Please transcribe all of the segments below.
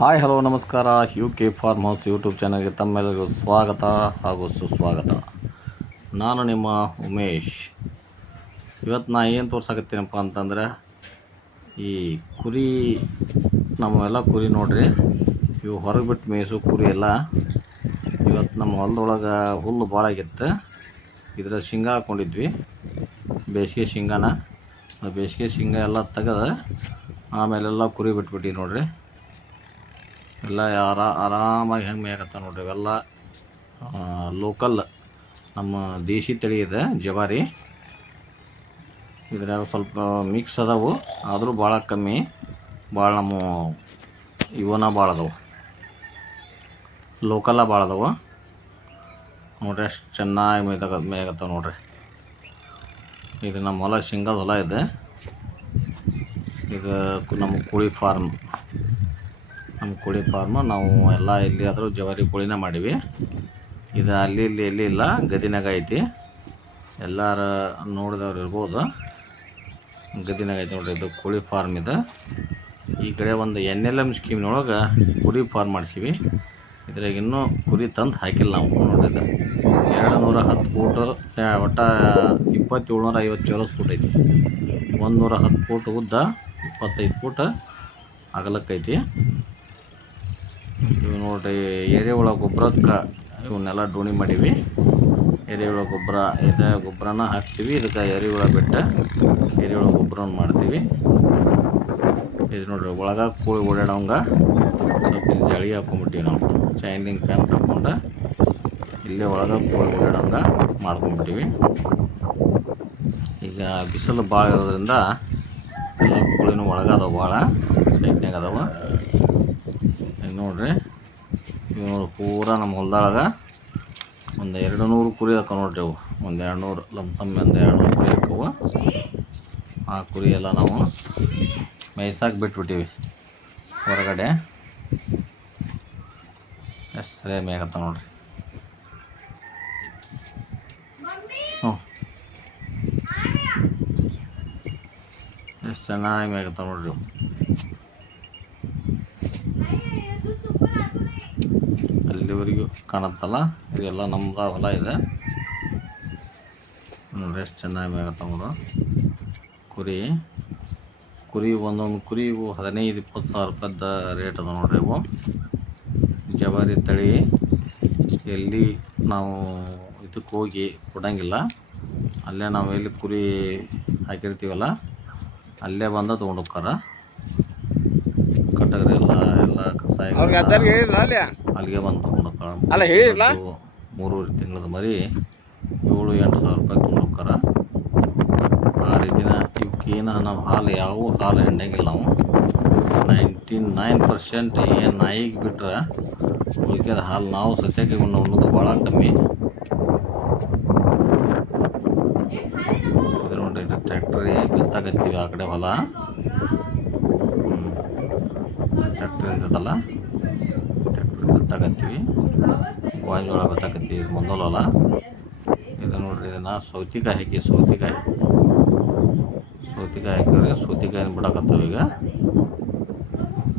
Hi hello ನಮಸ್ಕಾರ. UK farm house YouTube ಚಾನಲ್ಗೆ ತಮ್ಮೆಲ್ಲರಿಗೂ ಸ್ವಾಗತ ಹಾಗೂ ಸುಸ್ವಾಗತ. ನಾನು ನಿಮ್ಮ ಉಮೇಶ್. ಇವತ್ತು ನಾ ಏನು ತೋರ್ಸಕತ್ತೀನಪ್ಪ ಅಂತಂದರೆ, ಈ ಕುರಿ ನಮ್ಮೆಲ್ಲ ಕುರಿ ನೋಡ್ರಿ, ಇವು ಹೊರಗೆ ಬಿಟ್ಟು ಮೇಯಿಸೋ ಕುರಿ ಎಲ್ಲ ಇವತ್ತು ನಮ್ಮ ಹೊಲದೊಳಗೆ ಹುಲ್ಲು ಭಾಳ ಆಗಿತ್ತು. ಇದರ ಶೇಂಗಾ ಹಾಕ್ಕೊಂಡಿದ್ವಿ, ಬೇಸಿಗೆ ಶೇಂಗಾನ. ಬೇಸಿಗೆ ಶೇಂಗಾ ಎಲ್ಲ ತೆಗೆದು ಆಮೇಲೆಲ್ಲ ಕುರಿ ಬಿಟ್ಬಿಟ್ಟು ನೋಡ್ರಿ, ಎಲ್ಲ ಆರಾಮಾಗಿ ಹೆಂಗೆ ಮೇಯಕತ್ತ ನೋಡ್ರಿ. ಇವೆಲ್ಲ ಲೋಕಲ್ ನಮ್ಮ ದೇಶಿ ತಳಿ ಇದೆ, ಜವಾರಿ. ಇದ್ರಾಗ ಸ್ವಲ್ಪ ಮಿಕ್ಸ್ ಅದಾವು, ಆದರೂ ಭಾಳ ಕಮ್ಮಿ. ಭಾಳ ನಮ್ಮ ಇವನ ಭಾಳ ಅದಾವು, ಲೋಕಲ್ಲ ಭಾಳ ಅದಾವು ನೋಡ್ರಿ. ಅಷ್ಟು ಚೆನ್ನಾಗಿ ಮೇಯಕತ್ತಾವ ನೋಡ್ರಿ. ಇದು ನಮ್ಮ ಹೊಲ ಶೇಂಗಾದ ಹೊಲ ಇದೆ. ಇದು ನಮ್ಮ ಕೋಳಿ ಫಾರ್ಮ್. ನಮ್ಮ ಕೋಳಿ ಫಾರ್ಮು ನಾವು ಎಲ್ಲ ಎಲ್ಲಿ ಆದರೂ ಜವಾರಿ ಕೋಳಿನ ಮಾಡೀವಿ. ಇದು ಅಲ್ಲಿ ಎಲ್ಲಿ ಇಲ್ಲ, ಗದಿನಾಗ ಐತಿ. ಎಲ್ಲರೂ ನೋಡಿದವ್ರು ಇರ್ಬೋದು, ಗದಿನಾಗ ಐತಿ ನೋಡ್ರಿ. ಇದು ಕೋಳಿ ಫಾರ್ಮ್ ಇದೆ. ಈ ಕಡೆ ಒಂದು NLM ಸ್ಕೀಮ್ನೊಳಗೆ ಕುರಿ ಫಾರ್ಮ್ ಮಾಡ್ತೀವಿ. ಇದ್ರಾಗ ಇನ್ನೂ ಕುರಿ ತಂದು ಹಾಕಿಲ್ಲ ನಾವು ನೋಡಿದ್ದು. 210 ಫೂಟು, ಒಟ್ಟು 2750 ಚೌರಸ್ ಫೂಟ್ ಐತಿ. 110 ಫೂಟ್ ಉದ್ದ, 25 ಫೂಟ್ ಅಗಲಕ್ಕೈತಿ. ಇವು ನೋಡ್ರಿ, ಎರೆಹುಳ ಗೊಬ್ಬರಕ್ಕೆ ಇವನ್ನೆಲ್ಲ ಡೋಣಿ ಮಾಡೀವಿ. ಎರೆಹುಳ ಗೊಬ್ಬರ ಇದೆ, ಗೊಬ್ಬರನ ಹಾಕ್ತೀವಿ. ಇದಕ್ಕೆ ಎರೆಹುಳ ಬಿಟ್ಟು ಎರೆಹುಳ ಗೊಬ್ಬರವನ್ನು ಮಾಡ್ತೀವಿ. ಇದು ನೋಡ್ರಿ, ಒಳಗೆ ಕೋಳಿ ಓಡಾಡೋಂಗ ಸ್ವಲ್ಪ ಜಾಳಿ ಹಾಕ್ಕೊಂಬಿಟ್ಟಿವಿ ನಾವು. ಚೈನಿಂಗ್ ಫ್ಯಾನ್ ಹಾಕ್ಕೊಂಡು ಇಲ್ಲೇ ಒಳಗೆ ಕೋಳಿ ಓಡಾಡೋಂಗ ಮಾಡ್ಕೊಂಬಿಟ್ಟಿವಿ. ಈಗ ಬಿಸಿಲು ಭಾಳ ಇರೋದ್ರಿಂದ ಎಲ್ಲ ಕೋಳಿನೂ ಒಳಗದಾವ, ಭಾಳ ಸೈಟ್ನಾಗ ಅದಾವ. ಈಗ ನೋಡ್ರಿ, ಇವು ಪೂರಾ ನಮ್ಮ ಹೊಲದೊಳಗೆ ಒಂದು 200 ಕುರಿ ಹಾಕವು ನೋಡ್ರಿ. ಅವು ಒಂದು 200 ಲಂಪಮ್ಮೆ, ಒಂದು 200 ಕುರಿ ಹಾಕವು. ಆ ಕುರಿ ಎಲ್ಲ ನಾವು ಮೇಯ್ಸಾಕಿ ಬಿಟ್ಬಿಟ್ಟಿವಿ ಹೊರಗಡೆ. ಎಷ್ಟು ಸರಿಯಾಗಿ ಮೇಯಕತ್ತಾವ ನೋಡ್ರಿ. ಎಷ್ಟು ಚೆನ್ನಾಗಿ ಮೇಯಕತ್ತಾವ ನೋಡ್ರಿ. ಅಲ್ಲಿವರೆಗೂ ಕಾಣುತ್ತಲ್ಲ, ಇದೆಲ್ಲ ನಮ್ದು ಹೊಲ ಇದೆ ನೋಡ್ರಿ. ಎಷ್ಟು ಚೆನ್ನಾಗಿ ಮೇಯಕತ್ತಾವ ನೋಡು ಕುರಿ. ಒಂದೊಂದು ಕುರಿ ಇವು 15-20 ಸಾವಿರ ರೂಪಾಯ್ದ ರೇಟ್ ಅದ ನೋಡ್ರಿ. ಇವು ಜವಾರಿ ತಳಿ. ಎಲ್ಲಿ ನಾವು ಇದಕ್ಕೆ ಹೋಗಿ ಕೊಡೋಂಗಿಲ್ಲ, ಅಲ್ಲೇ ನಾವು ಎಲ್ಲಿ ಕುರಿ ಹಾಕಿರ್ತೀವಲ್ಲ ಅಲ್ಲೇ ಬಂದು ತೊಗೊಂಡು ಹೋಗ್ತಾರ. ಕಟ್ಟಗ್ರಿ ಎಲ್ಲ ಕಸಾಯ ಅಲ್ಲಿಗೆ ಬಂದು ತೊಗೊಂಡು ಹೋಗ್ತಾರ. 3 ತಿಂಗಳದ ಮರಿ 7-8 ಸಾವಿರ ರೂಪಾಯಿ ತೊಗೊಂಡು ಹೋಗ್ತಾರ. ಆ ರೀತಿನ ಇವಕ್ಕೇನು ನಾವು ಯಾವ ಹಾಲು ಹಿಂಡಂಗಿಲ್ಲ ನಾವು. 99% ಏನು ನಾಯಿಗೆ ಬಿಟ್ರೆ ಉಳಿಕೆದ ಹಾಲು ನಾವು ಸತ್ಯಕ್ಕೆ ಅನ್ನೋದು ಭಾಳ ಕಮ್ಮಿ. ಇದು ನೋಡ್ರಿ, ಟ್ರ್ಯಾಕ್ಟರಿ ಬಿತ್ತಾಕತ್ತೀವಿ ಆ ಕಡೆ ಹೊಲ. ಟ್ರ್ಯಾಕ್ಟರ್ ಇರ್ತದಲ್ಲ, ಟ್ರ್ಯಾಕ್ಟರ್ ಬಿತ್ತಾಕತ್ತೀವಿ, ಗಾಂಜೋಳ ಬಿತ್ತಾಕತ್ತೀವಿ. ಇದು ಮುಂದಲ ಹೊಲ. ಇದು ನೋಡ್ರಿ, ಇದನ್ನು ಸೌತಿಕಾಯಿ ಹಾಕಿ, ಸೌತಿಕಾಯಿ ಹಾಕಿದ್ರೆ ಸೌತಿಕಾಯಿನ ಬಿಡಕತ್ತವ. ಈಗ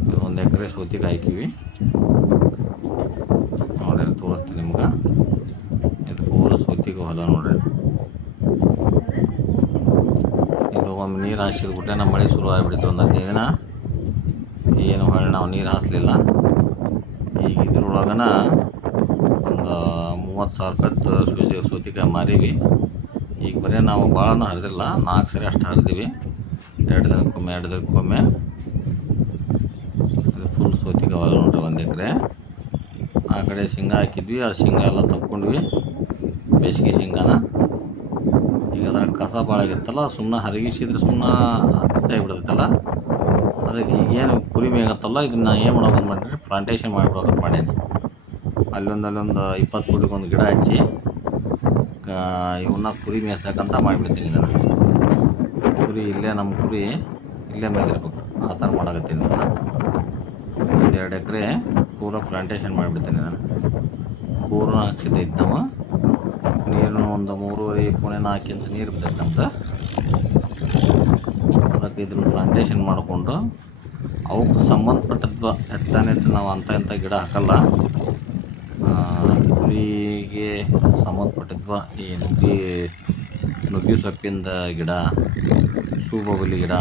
ಇದು 1 ಎಕರೆ ಸೌತಿಕಾಯಿ ಹಾಕಿವಿ ನೋಡ್ರಿ. ತೋರಿಸ್ತೀನಿ ನಿಮ್ಗೆ. ಇದು ಪೂರ ಸೌತಿಕಾಯಿ ಹೊಲ ನೋಡ್ರಿ. ಇದು ಒಮ್ಮೆ ನೀರು ಹಾಸಿದ್ಬಿಟ್ಟೆ ನಮ್ಮ ಮಳೆ ಶುರು ಆಗಿಬಿಡ್ತು. ಒಂದು 15 ದಿನ ಏನು ಹೊಳ್ಳಿ ನಾವು ನೀರು ಹಾಸಲಿಲ್ಲ. ಈಗ ಇದ್ರೊಳಗನ ಒಂದು 30 ಸಾವಿರ ರೂಪಾಯಿ ಸೌತಿಕಾಯಿ ಮಾರೀವಿ. ಈಗ ಬರೀ ನಾವು ಭಾಳನೂ ಹರಿದಿಲ್ಲ, 4 ಸರಿ ಅಷ್ಟು ಹರಿದೀವಿ. 2 ದಿನಕ್ಕೊಮ್ಮೆ. ಇದು ಫುಲ್ ಸೌತಿಕಾಯಿ ಹೊಲ ನೋಡ್ರಿ, 1 ಎಕರೆ. ಆ ಕಡೆ ಶೇಂಗಾ ಹಾಕಿದ್ವಿ, ಆ ಶೇಂಗಾ ಎಲ್ಲ ತಕ್ಕೊಂಡ್ವಿ, ಬೇಸಿಗೆ ಶೇಂಗಾನ. ಈಗ ಅದರ ಕಸ ಭಾಳ ಆಗಿತ್ತಲ್ಲ, ಸುಮ್ಮನೆ ಹರಗಿಸಿದ್ರೆ ಸುಮ್ಮನೆ ಇದಾಗಿಬಿಡ್ತೈತಲ್ಲ. ಅದಕ್ಕೆ ಈಗೇನು ಕುರಿ ಮೇಗತ್ತಲ್ಲ, ಇದನ್ನು ಏನು ಮಾಡೋದು ಮಾಡಿರಿ, ಪ್ಲಾಂಟೇಶನ್ ಮಾಡಿಬಿಡೋದು ಮಾಡೀನಿ. ಅಲ್ಲೊಂದು 20 ಫೂಟಿಗೆ ಒಂದು ಗಿಡ ಹಚ್ಚಿ ಇವನ್ನ ಕುರಿ ಮೇಯ್ಸಕ್ಕಂತ ಮಾಡಿಬಿಡ್ತೀನಿ. ಇದನ್ನು ಕುರಿ ಇಲ್ಲೇ, ನಮ್ಮ ಕುರಿ ಇಲ್ಲೇ ಮೇಯ್ದಿರ್ಬೇಕು, ಆ ಥರ ಮಾಡಕತ್ತೀನಿ. ಒಂದು 2 ಎಕರೆ ಪೂರ ಪ್ಲಾಂಟೇಶನ್ ಮಾಡಿಬಿಡ್ತೀನಿ. ಇದನ್ನು ಬೋರ್ನ ಹಾಕ್ಸಿದ್ದೈತೆ ನಾವು. ನೀರು ಒಂದು 3.5-4 ಇಂಚ್ ನೀರು ಬಿದ್ದೈತೆ ನಮ್ದು. ಅದಕ್ಕೆ ಇದ್ರ ಪ್ಲಾಂಟೇಶನ್ ಮಾಡಿಕೊಂಡು ಅವಕ್ಕೆ ಸಂಬಂಧಪಟ್ಟದ್ದು ಹೆಚ್ಚಾನೆಚ್ಚು ನಾವು ಇಂಥ ಗಿಡ ಹಾಕಲ್ಲ. ಕುರಿಗೆ ಸಂಬಂಧಪಟ್ಟಿದ್ವ ಈ ನುಗ್ಗಿ ಸೊಪ್ಪಿಂದ ಗಿಡ, ಸೂಬಬುಲಿ ಗಿಡ,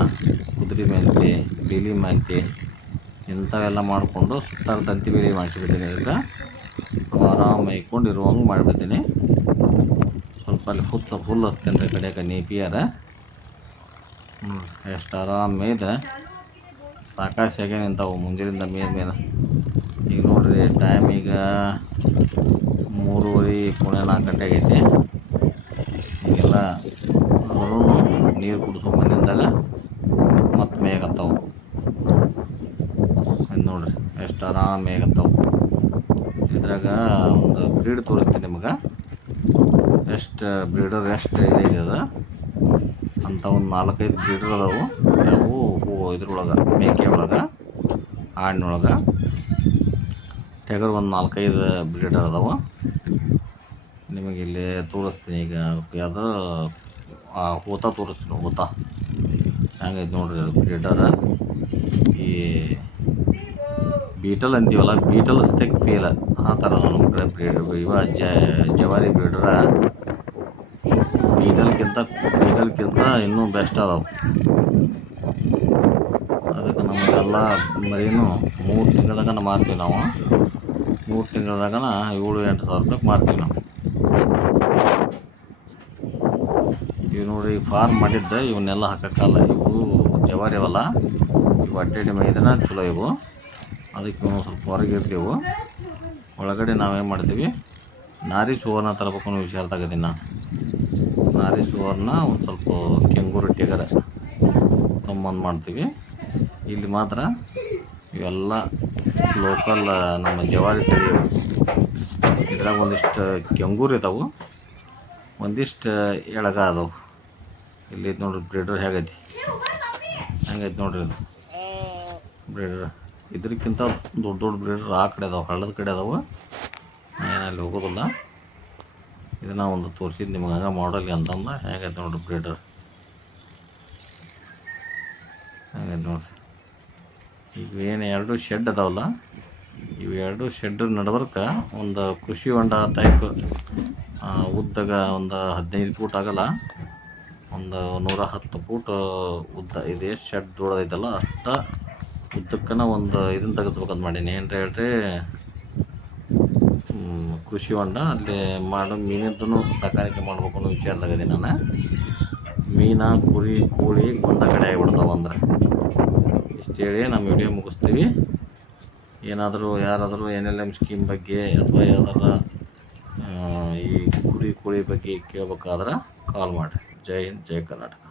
ಕುದುರೆ ಮೆಂತೆ, ಬಿಳಿ ಮೆಂತೆ ಇಂಥವೆಲ್ಲ ಮಾಡಿಕೊಂಡು ಸುತ್ತಾರು ತಂತಿ ಬೇಲಿ ಮಾಡಿಸಿಬಿಡ್ತೀನಿ. ಇದಕ್ಕೆ ಆರಾಮ ಮೈಕೊಂಡು ಇರುವಂಗೆ ಮಾಡಿಬಿಡ್ತೀನಿ. ಸ್ವಲ್ಪ ಅಲ್ಲಿ ಫುಲ್ ಹಚ್ತೀನಿ ರೀ ಕಡೆಗೆ ನೇಪಿಯಾರ. ಎಷ್ಟು ಆರಾಮ ಮೇಯ್ದೆ ಸಾಕಾಶಾಗೆ ನಿಂತಾವು ಮುಂಜಾನಿಂದ ಮೇಲೆ. ಈಗ ನೋಡಿರಿ ಟೈಮ್ ಈಗ 3:30 4 ಗಂಟೆ ಆಗೈತಿ. ಈಗೆಲ್ಲ ಅವರು ನೀರು ಕುಡಿಸ್ಕೊಂಬಂದಿಂದಾಗ ಮತ್ತು ಮೇಗತ್ತವು. ಇದು ನೋಡಿರಿ ಎಷ್ಟು ಆರಾಮ ಮೇಗತ್ತವು. ಇದ್ರಾಗ ಒಂದು ಬ್ರೀಡ್ ತೋರಿಸ್ತೀನಿ ನಿಮಗೆ. ಎಷ್ಟು ಬ್ರೀಡರ್ ಎಷ್ಟು ಇದೆ ಅಂತ ಒಂದು 4-5 ಬ್ರೀಡರ್ ಅದಾವು. ಯಾವ ಇದ್ರೊಳಗೆ ಮೇಕೆ ಒಳಗೆ, ಆಡಿನೊಳಗೆ ಟಗರ್ ಒಂದು 4-5 ಬ್ರೀಡರ್ ಅದಾವು. ನಿಮಗೆ ಇಲ್ಲಿ ತೋರಿಸ್ತೀನಿ. ಈಗ ಯಾವುದು ಊತ ತೋರಿಸ್ತೀನಿ. ಊತ ಹಂಗೈತೆ ನೋಡ್ರಿ ಬ್ರೀಡರ್. ಈ ಬೀಟಲ್ ಅಂತೀವಲ್ಲ, ಬೀಟಲ್ ಸ್ಟೆಕ್ ಪೇಲ ಆ ಥರ ನಮ್ಮ ಕಡೆ ಬ್ರೀಡರ್. ಇವ ಜವಾರಿ ಬ್ರೀಡರ ಬೀಟಲ್ಗಿಂತ ಇನ್ನೂ ಬೆಸ್ಟ್ ಅದಾವೆ. ಅದಕ್ಕೆ ನಮಗೆಲ್ಲ ಮರಿನೂ 3 ತಿಂಗಳದಾಗ ಮಾರ್ತೀವಿ ನಾವು. 3 ತಿಂಗಳದಾಗ 7-8 ಸಾವಿರ ರೂಪಾಯಿಗೆ ಮಾರ್ತೀವಿ ನಾವು. ಇವು ನೋಡಿ ಫಾರ್ಮ್ ಮಾಡಿದ್ದೆ ಇವನ್ನೆಲ್ಲ ಹಾಕೋಕ್ಕಲ್ಲ. ಇವು ಜವಾರಿ ಅವಲ್ಲ, ಇವು ಅಡ್ಡಾಡಿ ಮೈದನ ಚಲೋ ಇವು. ಅದಕ್ಕೆ ನಾವು ಸ್ವಲ್ಪ ಹೊರಗಿರ್ತೀವಿ. ಒಳಗಡೆ ನಾವೇನು ಮಾಡ್ತೀವಿ, ನಾರಿ ಸುವರ್ಣ ತರಬೇಕು ಅನ್ನೋ ವಿಚಾರದಾಗದೀನಿ ನಾನು. ನಾರಿ ಸುವರ್ಣ ಒಂದು ಸ್ವಲ್ಪ ಕೆಂಗೂರು ಟಗರ ತೊಂಬಂದು ಮಾಡ್ತೀವಿ. ಇಲ್ಲಿ ಮಾತ್ರ ಇವೆಲ್ಲ ಲೋಕಲ್ ನಮ್ಮ ಜವಾರಿ ತಳಿ. ಇದ್ರಾಗ ಒಂದಿಷ್ಟು ಕೆಂಗೂರು ಇದ್ದಾವೆ, ಒಂದಿಷ್ಟು ಎಳಗ ಅದಾವೆ. ಇಲ್ಲಿ ನೋಡ್ರಿ ಬ್ರೀಡರ್ ಹೇಗೈತಿ ನೋಡ್ರಿ. ಇದು ಬ್ರೀಡರ್ ಇದಕ್ಕಿಂತ ದೊಡ್ಡ ಬ್ರೀಡರ್ ಆ ಕಡೆ ಅದಾವೆ, ಹಳ್ಳದ ಕಡೆ ಅದಾವೆ. ಏನಲ್ಲಿ ಹೋಗೋದಿಲ್ಲ. ಇದನ್ನು ಒಂದು ತೋರಿಸಿದ್ದು ನಿಮಗೆ ಹಂಗೆ ಮಾಡಲ್ ಅಂತಂದ. ಹೇಗೈತೆ ನೋಡ್ರಿ ಬ್ರೀಡರ್, ಹೇಗೈತೆ ನೋಡ್ರಿ. ಇವೇನು 2 ಶೆಡ್ ಅದಾವಲ್ಲ, ಇವು 2 ಶೆಡ್ ನಡ್ಬರ್ಕ ಒಂದು ಕೃಷಿ ಹೊಂಡ ಟೈಪ್ ಉದ್ದಗ ಒಂದು 15 ಫೂಟ್ ಆಗಲ್ಲ, ಒಂದು 110 ಫೂಟ್ ಉದ್ದ ಇದೆ. ಶೆಡ್ ದೊಡ್ಡದೈತಲ್ಲ ಅಷ್ಟು ಉದ್ದಕ್ಕನ ಒಂದು ಇದನ್ನು ತೆಗೆಸ್ಬೇಕಂತ ಮಾಡೀನಿ. ಏನು ಹೇಳ್ರಿ, ಕೃಷಿ ಹೊಂಡ ಅಲ್ಲಿ ಮಾಡೋ ಮೀನಿಂದೂ ಸಾಕಾಣಿಕೆ ಮಾಡ್ಬೇಕು ಅನ್ನೋ ವಿಚಾರದಾಗದೀನಿ ನಾನು. ಮೀನ, ಕುರಿ, ಕೋಳಿ ಒಂದ ಕಡೆ ಆಗಿಬಿಡ್ತಾವೆ ಅಂದ್ರೆ. ಇಷ್ಟು ಹೇಳಿ ನಮ್ಮ ವಿಡಿಯೋ ಮುಗಿಸ್ತೀವಿ. ಏನಾದರೂ ಯಾರಾದರೂ NLM ಸ್ಕೀಮ್ ಬಗ್ಗೆ ಅಥವಾ ಯಾವ್ದಾರ ಈ ಕುರಿ ಕೋಳಿ ಬಗ್ಗೆ ಕೇಳಬೇಕಾದ್ರೆ ಕಾಲ್ ಮಾಡಿ. ಜೈ ಹಿಂದ್, ಜೈ ಕರ್ನಾಟಕ.